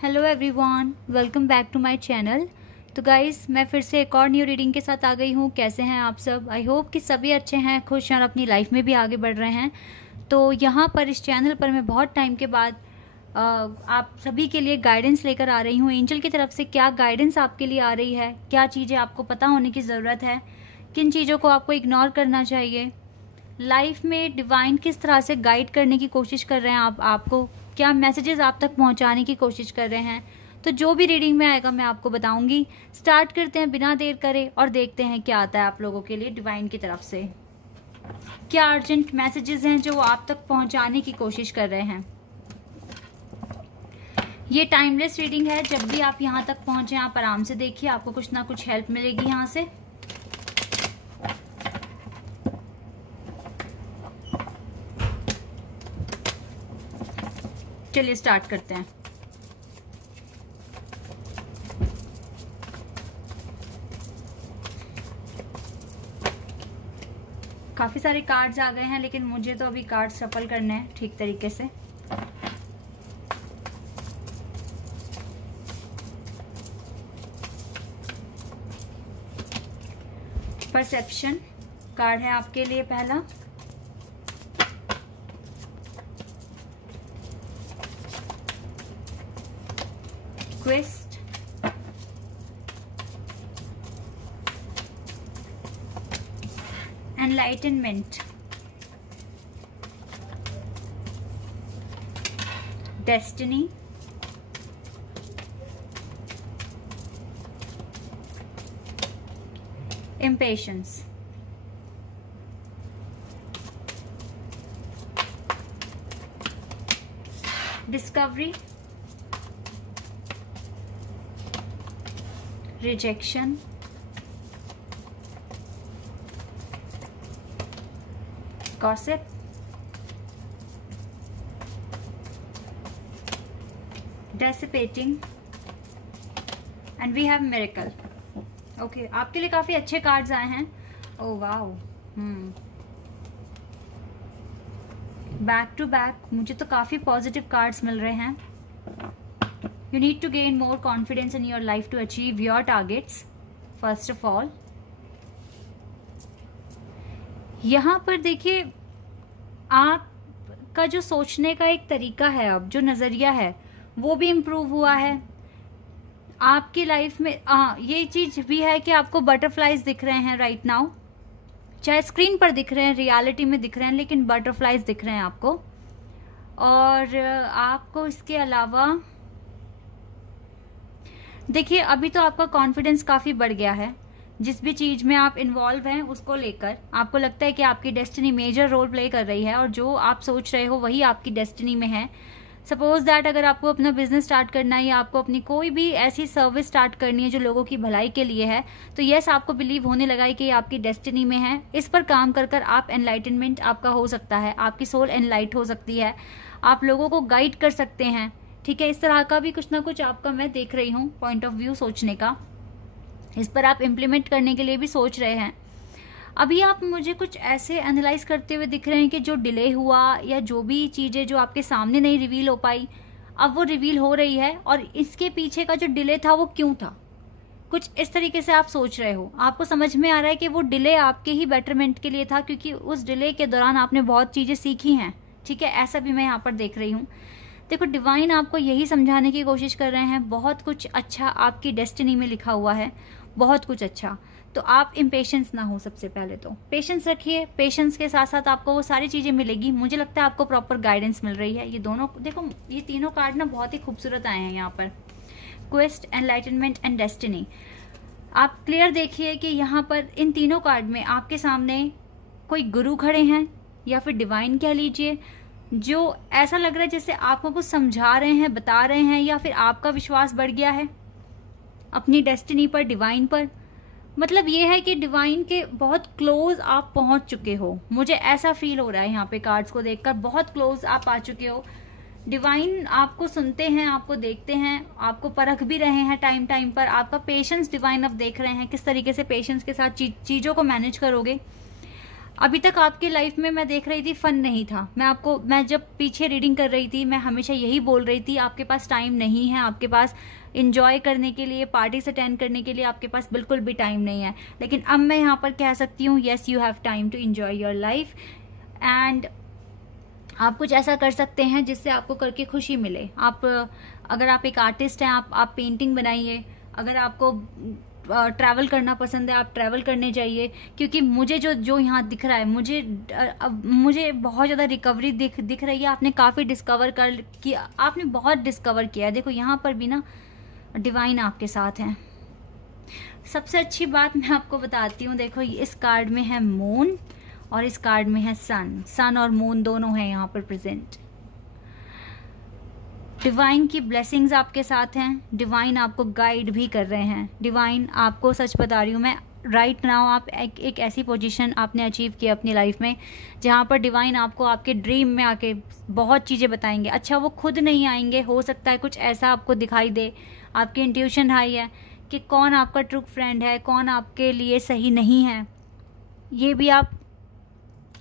Hello everyone, welcome back to my channel. तो guys, मैं फिर से एक और न्यू रीडिंग के साथ आ गई हूँ। कैसे हैं आप सब? आई होप कि सभी अच्छे हैं, खुश हैं और अपनी लाइफ में भी आगे बढ़ रहे हैं। तो यहाँ पर इस चैनल पर मैं बहुत टाइम के बाद आप सभी के लिए गाइडेंस लेकर आ रही हूँ। एंजल की तरफ से क्या गाइडेंस आपके लिए आ रही है, क्या चीज़ें आपको पता होने की ज़रूरत है, किन चीज़ों को आपको इग्नोर करना चाहिए, लाइफ में डिवाइन किस तरह से गाइड करने की कोशिश कर रहे हैं आपको, क्या मैसेजेस आप तक पहुंचाने की कोशिश कर रहे हैं। तो जो भी रीडिंग में आएगा मैं आपको बताऊंगी। स्टार्ट करते हैं बिना देर करे और देखते हैं क्या आता है आप लोगों के लिए डिवाइन की तरफ से। क्या अर्जेंट मैसेजेस हैं जो आप तक पहुंचाने की कोशिश कर रहे हैं। ये टाइमलेस रीडिंग है। जब भी आप यहाँ तक पहुंचे आप आराम से देखिए, आपको कुछ ना कुछ हेल्प मिलेगी यहाँ से। चलिए स्टार्ट करते हैं। काफी सारे कार्ड्स आ गए हैं, लेकिन मुझे तो अभी कार्ड शफल करने हैं ठीक तरीके से। परसेप्शन कार्ड है आपके लिए पहला। Quest, enlightenment, destiny, impatience, discovery, rejection, gossip, dissipating and we have miracle. Okay, आपके लिए काफी अच्छे कार्ड्स आए हैं। Oh wow, back to back मुझे तो काफी पॉजिटिव कार्ड्स मिल रहे हैं। You need to gain more confidence in your life to achieve your targets. First of all, यहाँ पर देखिए, आपका जो सोचने का एक तरीका है, अब जो नजरिया है वो भी इम्प्रूव हुआ है आपकी लाइफ में। ये चीज भी है कि आपको बटरफ्लाइज दिख रहे हैं राइट नाउ, चाहे स्क्रीन पर दिख रहे हैं, रियलिटी में दिख रहे हैं, लेकिन बटरफ्लाइज दिख रहे हैं आपको। और आपको इसके अलावा देखिए, अभी तो आपका कॉन्फिडेंस काफी बढ़ गया है। जिस भी चीज में आप इन्वॉल्व हैं उसको लेकर आपको लगता है कि आपकी डेस्टिनी मेजर रोल प्ले कर रही है, और जो आप सोच रहे हो वही आपकी डेस्टिनी में है। सपोज दैट अगर आपको अपना बिजनेस स्टार्ट करना है या आपको अपनी कोई भी ऐसी सर्विस स्टार्ट करनी है जो लोगों की भलाई के लिए है, तो यस, आपको बिलीव होने लगा है कि ये आपकी डेस्टिनी में है। इस पर काम कर कर आप एनलाइटनमेंट आपका हो सकता है, आपकी सोल एनलाइट हो सकती है, आप लोगों को गाइड कर सकते हैं। ठीक है, इस तरह का भी कुछ ना कुछ आपका मैं देख रही हूँ पॉइंट ऑफ व्यू सोचने का। इस पर आप इम्प्लीमेंट करने के लिए भी सोच रहे हैं। अभी आप मुझे कुछ ऐसे एनालाइज करते हुए दिख रहे हैं कि जो डिले हुआ या जो भी चीज़ें जो आपके सामने नहीं रिवील हो पाई, अब वो रिवील हो रही है, और इसके पीछे का जो डिले था वो क्यों था, कुछ इस तरीके से आप सोच रहे हो। आपको समझ में आ रहा है कि वो डिले आपके ही बेटरमेंट के लिए था, क्योंकि उस डिले के दौरान आपने बहुत चीज़ें सीखी हैं। ठीक है, ऐसा भी मैं यहाँ पर देख रही हूँ। देखो, डिवाइन आपको यही समझाने की कोशिश कर रहे हैं, बहुत कुछ अच्छा आपकी डेस्टिनी में लिखा हुआ है, बहुत कुछ अच्छा। तो आप इम्पेशेंस ना हो, सबसे पहले तो पेशेंस रखिए। पेशेंस के साथ साथ आपको वो सारी चीज़ें मिलेगी। मुझे लगता है आपको प्रॉपर गाइडेंस मिल रही है। ये दोनों देखो, ये तीनों कार्ड ना बहुत ही खूबसूरत आए हैं यहाँ पर। Quest, enlightenment and destiny. आप क्लियर देखिए कि यहाँ पर इन तीनों कार्ड में आपके सामने कोई गुरु खड़े हैं या फिर डिवाइन कह लीजिए, जो ऐसा लग रहा है जैसे आपको कुछ समझा रहे हैं, बता रहे हैं, या फिर आपका विश्वास बढ़ गया है अपनी डेस्टिनी पर, डिवाइन पर। मतलब ये है कि डिवाइन के बहुत क्लोज आप पहुंच चुके हो। मुझे ऐसा फील हो रहा है यहाँ पे कार्ड्स को देखकर, बहुत क्लोज आप आ चुके हो। डिवाइन आपको सुनते हैं, आपको देखते हैं, आपको परख भी रहे हैं टाइम टाइम पर। आपका पेशेंस डिवाइन अब देख रहे हैं, किस तरीके से पेशेंस के साथ चीजों को मैनेज करोगे। अभी तक आपके लाइफ में मैं देख रही थी फन नहीं था। मैं जब पीछे रीडिंग कर रही थी मैं हमेशा यही बोल रही थी, आपके पास टाइम नहीं है, आपके पास इंजॉय करने के लिए, पार्टीज अटेंड करने के लिए आपके पास बिल्कुल भी टाइम नहीं है। लेकिन अब मैं यहाँ पर कह सकती हूँ yes you have time to enjoy your life, and आप कुछ ऐसा कर सकते हैं जिससे आपको करके खुशी मिले। अगर आप एक आर्टिस्ट हैं, आप पेंटिंग बनाइए। अगर आपको ट्रैवल करना पसंद है, आप ट्रैवल करने जाइए। क्योंकि मुझे जो यहाँ दिख रहा है, मुझे बहुत ज़्यादा रिकवरी दिख रही है। आपने काफ़ी डिस्कवर कर किया, आपने बहुत डिस्कवर किया है। देखो यहाँ पर भी ना डिवाइन आपके साथ हैं। सबसे अच्छी बात मैं आपको बताती हूँ, देखो इस कार्ड में है मून और इस कार्ड में है सन और मून दोनों हैं यहाँ पर प्रेजेंट। डिवाइन की ब्लेसिंग्स आपके साथ हैं, डिवाइन आपको गाइड भी कर रहे हैं। डिवाइन आपको, सच बता रही हूँ मैं, राइट नाउ आप एक ऐसी पोजीशन आपने अचीव की अपनी लाइफ में जहाँ पर डिवाइन आपको आपके ड्रीम में आके बहुत चीज़ें बताएंगे। अच्छा वो खुद नहीं आएंगे, हो सकता है कुछ ऐसा आपको दिखाई दे, आपकी इंट्यूशन हाई है कि कौन आपका ट्रू फ्रेंड है, कौन आपके लिए सही नहीं है, ये भी आप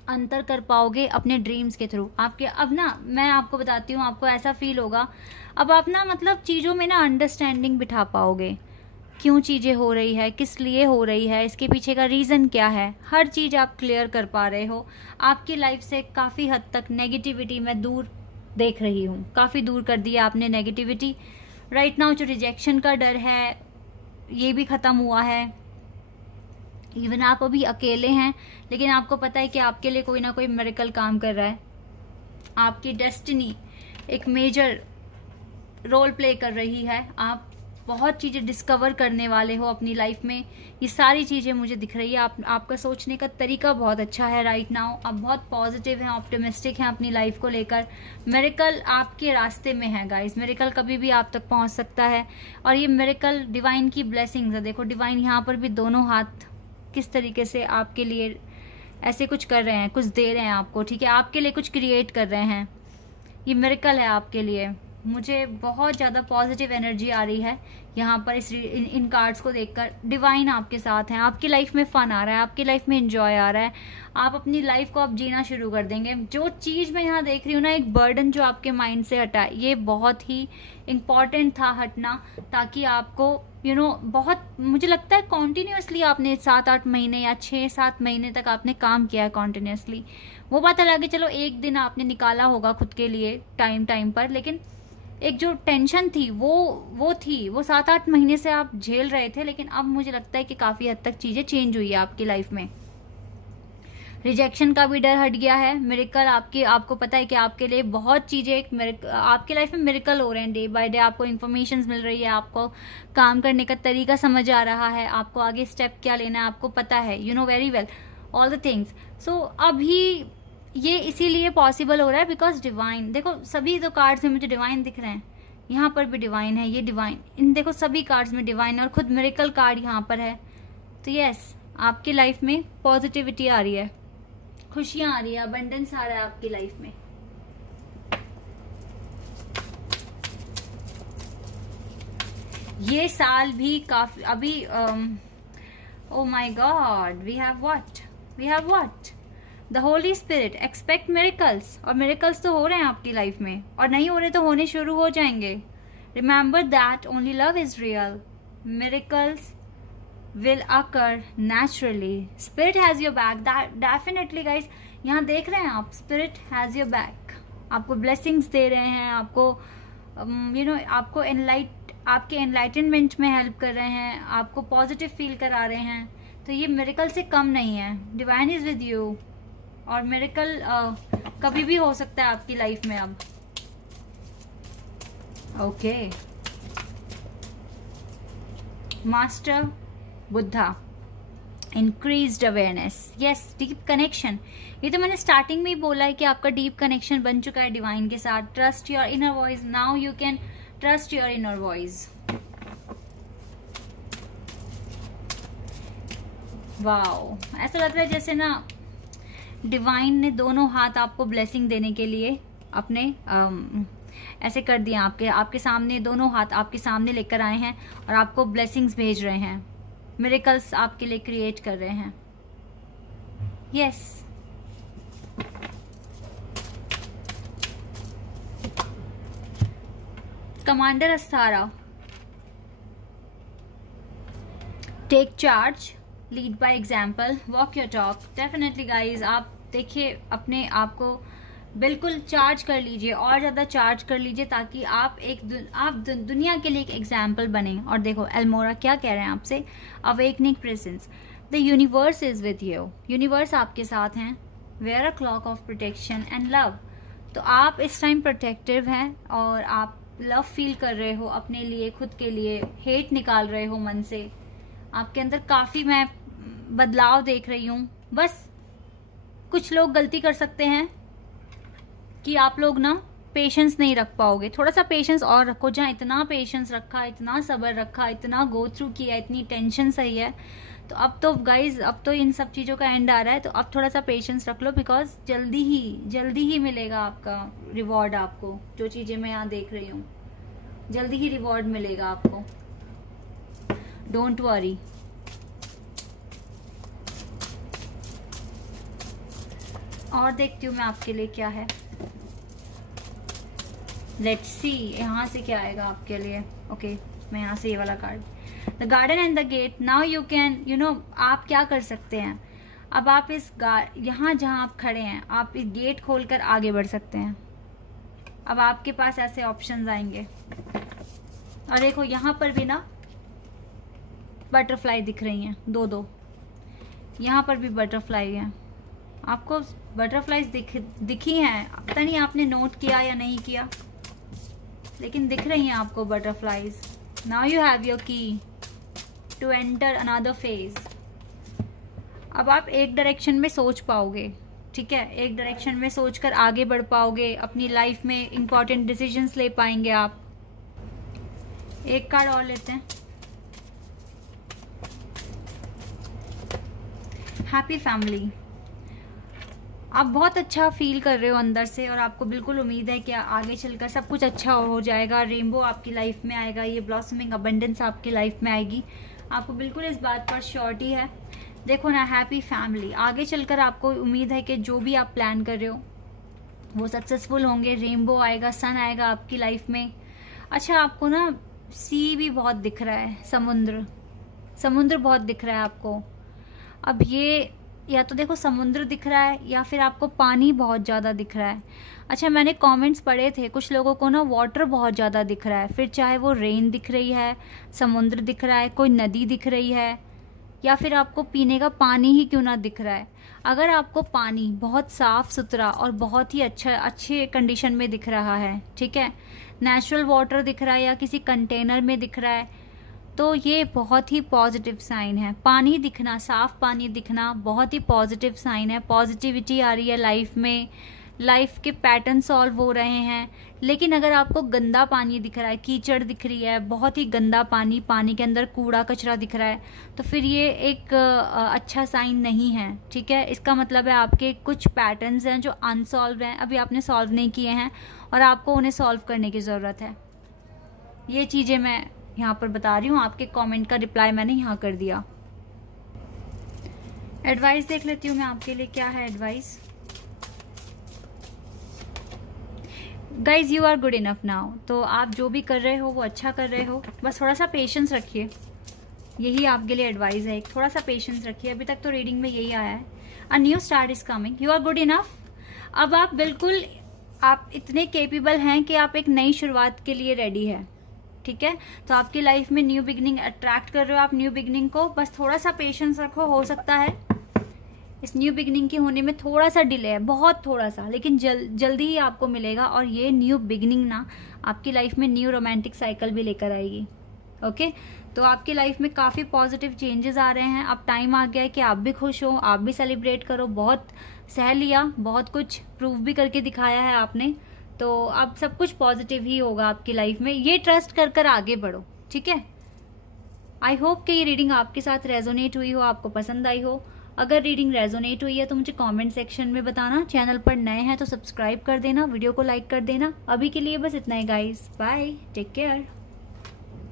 अंतर कर पाओगे अपने ड्रीम्स के थ्रू। आपके अब ना मैं आपको बताती हूँ, आपको ऐसा फील होगा अब आप ना मतलब चीज़ों में ना अंडरस्टैंडिंग बिठा पाओगे, क्यों चीज़ें हो रही है, किस लिए हो रही है, इसके पीछे का रीज़न क्या है, हर चीज़ आप क्लियर कर पा रहे हो। आपकी लाइफ से काफ़ी हद तक नेगेटिविटी मैं दूर देख रही हूँ, काफ़ी दूर कर दिया आपने नेगेटिविटी। राइट नाउ जो रिजेक्शन का डर है ये भी ख़त्म हुआ है। इवन आप अभी अकेले हैं लेकिन आपको पता है कि आपके लिए कोई ना कोई मिरेकल काम कर रहा है। आपकी डेस्टिनी एक मेजर रोल प्ले कर रही है। आप बहुत चीज़ें डिस्कवर करने वाले हो अपनी लाइफ में, ये सारी चीज़ें मुझे दिख रही है। आपका सोचने का तरीका बहुत अच्छा है राइट नाउ। आप बहुत पॉजिटिव हैं, ऑप्टिमिस्टिक हैं अपनी लाइफ को लेकर। मिरेकल आपके रास्ते में है गाइस, मिरेकल कभी भी आप तक पहुंच सकता है। और ये मिरेकल डिवाइन की ब्लेसिंग्स है। देखो डिवाइन यहाँ पर भी दोनों हाथ किस तरीके से आपके लिए ऐसे कुछ कर रहे हैं, कुछ दे रहे हैं आपको, ठीक है, आपके लिए कुछ क्रिएट कर रहे हैं। ये मिरेकल है आपके लिए। मुझे बहुत ज़्यादा पॉजिटिव एनर्जी आ रही है यहाँ पर इन कार्ड्स को देखकर। डिवाइन आपके साथ हैं, आपकी लाइफ में फन आ रहा है, आपकी लाइफ में एंजॉय आ रहा है। आप अपनी लाइफ को आप जीना शुरू कर देंगे। जो चीज़ मैं यहाँ देख रही हूँ ना, एक बर्डन जो आपके माइंड से हटा है, ये बहुत ही इम्पॉर्टेंट था हटना, ताकि आपको बहुत, मुझे लगता है कॉन्टिन्यूसली आपने 7-8 महीने या 6-7 महीने तक आपने काम किया है कॉन्टिन्यूसली। वो बात अलग है, चलो एक दिन आपने निकाला होगा खुद के लिए टाइम पर, लेकिन एक जो टेंशन थी वो थी, वो 7-8 महीने से आप झेल रहे थे। लेकिन अब मुझे लगता है कि काफ़ी हद तक चीज़ें चेंज हुई है आपकी लाइफ में। रिजेक्शन का भी डर हट गया है। मिरेकल आपको पता है कि आपके लिए बहुत चीज़ें आपकी लाइफ में मिरेकल हो रहे हैं। डे बाय डे आपको इन्फॉर्मेशन मिल रही है, आपको काम करने का तरीका समझ आ रहा है, आपको आगे स्टेप क्या लेना है आपको पता है, you know very well all the things. So अभी ये इसीलिए पॉसिबल हो रहा है बिकॉज डिवाइन, देखो सभी जो कार्ड्स में मुझे डिवाइन दिख रहे हैं, यहाँ पर भी डिवाइन है, ये डिवाइन, इन देखो सभी कार्ड्स में डिवाइन, और खुद मिरेकल कार्ड यहाँ पर है। तो यस, आपकी लाइफ में पॉजिटिविटी आ रही है, खुशियां आ रही है, अबंडेंस आ रहा है आपकी लाइफ में। ये साल भी काफी अभी oh my god, we have what the Holy Spirit, expect miracles. और मिरेकल्स तो हो रहे हैं आपकी लाइफ में, और नहीं हो रहे तो होने शुरू हो जाएंगे। Remember that only love is real, miracles will occur naturally. Spirit has your back, that definitely guys। यहाँ देख रहे हैं आप, Spirit has your back, आपको blessings दे रहे हैं, आपको आपको आपके enlightenment में हेल्प कर रहे हैं, आपको पॉजिटिव फील करा रहे हैं। तो ये मिरेकल से कम नहीं है। डिवाइन इज विद यू, और मिरेकल कभी भी हो सकता है आपकी लाइफ में अब। Okay, master Buddha, increased awareness, yes, deep connection. ये तो मैंने स्टार्टिंग में ही बोला है कि आपका डीप कनेक्शन बन चुका है डिवाइन के साथ। Trust your inner voice, now you can trust your inner voice. Wow, ऐसा लग रहा है जैसे ना डिवाइन ने दोनों हाथ आपको ब्लेसिंग देने के लिए अपने ऐसे कर दिया, आपके सामने दोनों हाथ आपके सामने लेकर आए हैं और आपको ब्लेसिंग्स भेज रहे हैं, मिरेकल्स आपके लिए क्रिएट कर रहे हैं। Yes, commander Astara, take charge, lead by example, walk your talk. Definitely guys, आप देखिए अपने आप को बिल्कुल चार्ज कर लीजिए, और ज्यादा चार्ज कर लीजिए, ताकि आप दुनिया के लिए एक एग्जाम्पल बने। और देखो एल्मोरा क्या कह रहे हैं आपसे, awakening presence, the universe is with you, universe आपके साथ हैं। Wear a cloak of protection and love, तो आप इस टाइम प्रोटेक्टिव हैं और आप लव फील कर रहे हो अपने लिए, खुद के लिए, हेट निकाल रहे हो मन से। आपके अंदर काफी मैं बदलाव देख रही हूँ। बस कुछ लोग गलती कर सकते हैं कि आप लोग ना पेशेंस नहीं रख पाओगे, थोड़ा सा पेशेंस और रखो। जहाँ इतना पेशेंस रखा, इतना सब्र रखा, इतना गो थ्रू किया, इतनी टेंशन सही है, तो अब तो गाइज, अब तो इन सब चीजों का एंड आ रहा है। तो अब थोड़ा सा पेशेंस रख लो, बिकॉज जल्दी ही मिलेगा आपका रिवॉर्ड। आपको जो चीजें मैं यहाँ देख रही हूँ, जल्दी ही रिवॉर्ड मिलेगा आपको, डोंट वरी। और देखती हूँ मैं आपके लिए क्या है। लेट्स सी यहाँ से क्या आएगा आपके लिए। ओके, मैं यहाँ से ये वाला card, the garden and the gate. Now you can, you know, आप क्या कर सकते हैं, अब आप इस यहाँ जहाँ आप खड़े हैं, आप इस गेट खोलकर आगे बढ़ सकते हैं। अब आपके पास ऐसे ऑप्शंस आएंगे। और देखो यहाँ पर भी ना बटरफ्लाई दिख रही हैं, दो यहाँ पर भी बटरफ्लाई हैं। आपको बटरफ्लाईज दिखी हैं, पता नहीं आपने नोट किया या नहीं किया, लेकिन दिख रही हैं आपको butterflies. Now you have your की टू एंटर अनदर फेज। अब आप एक डायरेक्शन में सोच पाओगे, ठीक है, एक डायरेक्शन में सोचकर आगे बढ़ पाओगे, अपनी लाइफ में इंपॉर्टेंट डिसीजंस ले पाएंगे आप। एक कार्ड और लेते हैं, हैप्पी फैमिली। आप बहुत अच्छा फील कर रहे हो अंदर से, और आपको बिल्कुल उम्मीद है कि आगे चलकर सब कुछ अच्छा हो जाएगा, रेनबो आपकी लाइफ में आएगा, ये ब्लॉसमिंग अबंडेंस आपकी लाइफ में आएगी। आपको बिल्कुल इस बात पर श्योरिटी है। देखो ना, हैप्पी फैमिली, आगे चलकर आपको उम्मीद है कि जो भी आप प्लान कर रहे हो वो सक्सेसफुल होंगे। रेनबो आएगा, सन आएगा आपकी लाइफ में। अच्छा, आपको ना सी भी बहुत दिख रहा है, समुद्र बहुत दिख रहा है आपको। अब ये या तो देखो समुद्र दिख रहा है, या फिर आपको पानी बहुत ज़्यादा दिख रहा है। अच्छा, मैंने कमेंट्स पढ़े थे, कुछ लोगों को ना वाटर बहुत ज़्यादा दिख रहा है, फिर चाहे वो रेन दिख रही है, समुद्र दिख रहा है, कोई नदी दिख रही है, या फिर आपको पीने का पानी ही क्यों ना दिख रहा है। अगर आपको पानी बहुत साफ़ सुथरा और बहुत ही अच्छे कंडीशन में दिख रहा है, ठीक है, नेचुरल वाटर दिख रहा है या किसी कंटेनर में दिख रहा है, तो ये बहुत ही पॉजिटिव साइन है। पानी दिखना, साफ पानी दिखना बहुत ही पॉजिटिव साइन है। पॉजिटिविटी आ रही है लाइफ में, लाइफ के पैटर्न सॉल्व हो रहे हैं। लेकिन अगर आपको गंदा पानी दिख रहा है, कीचड़ दिख रही है, बहुत ही गंदा पानी, पानी के अंदर कूड़ा कचरा दिख रहा है, तो फिर ये एक अच्छा साइन नहीं है, ठीक है। इसका मतलब है आपके कुछ पैटर्न्स हैं जो अनसॉल्व हैं, अभी आपने सॉल्व नहीं किए हैं और आपको उन्हें सॉल्व करने की ज़रूरत है। ये चीज़ें मैं यहाँ पर बता रही हूँ, आपके कमेंट का रिप्लाई मैंने यहाँ कर दिया। एडवाइस देख लेती हूँ मैं आपके लिए, क्या है advice. Guys, you are good enough now. तो आप जो भी कर रहे हो वो अच्छा कर रहे हो, बस थोड़ा सा पेशेंस रखिए, यही आपके लिए एडवाइस है। थोड़ा सा पेशेंस रखिए, अभी तक तो रीडिंग में यही आया है। A new start is coming, you are good enough. अब आप बिल्कुल, आप इतने केपेबल हैं कि आप एक नई शुरुआत के लिए रेडी है, ठीक है। तो आपकी लाइफ में न्यू बिगनिंग अट्रैक्ट कर रहे हो आप, न्यू बिगनिंग को, बस थोड़ा सा पेशेंस रखो। हो सकता है इस न्यू बिगनिंग के होने में थोड़ा सा डिले है, बहुत थोड़ा सा, लेकिन जल्दी ही आपको मिलेगा। और ये न्यू बिगनिंग ना आपकी लाइफ में न्यू रोमांटिक साइकिल भी लेकर आएगी, ओके। तो आपकी लाइफ में काफ़ी पॉजिटिव चेंजेस आ रहे हैं। अब टाइम आ गया है कि आप भी खुश हो, आप भी सेलिब्रेट करो। बहुत सह लिया, बहुत कुछ प्रूव भी करके दिखाया है आपने, तो अब सब कुछ पॉजिटिव ही होगा आपकी लाइफ में। ये ट्रस्ट कर कर आगे बढ़ो, ठीक है। आई होप कि ये रीडिंग आपके साथ रेजोनेट हुई हो, आपको पसंद आई हो। अगर रीडिंग रेजोनेट हुई है तो मुझे कमेंट सेक्शन में बताना। चैनल पर नए हैं तो सब्सक्राइब कर देना, वीडियो को लाइक कर देना। अभी के लिए बस इतना ही गाइस, बाय, टेक केयर।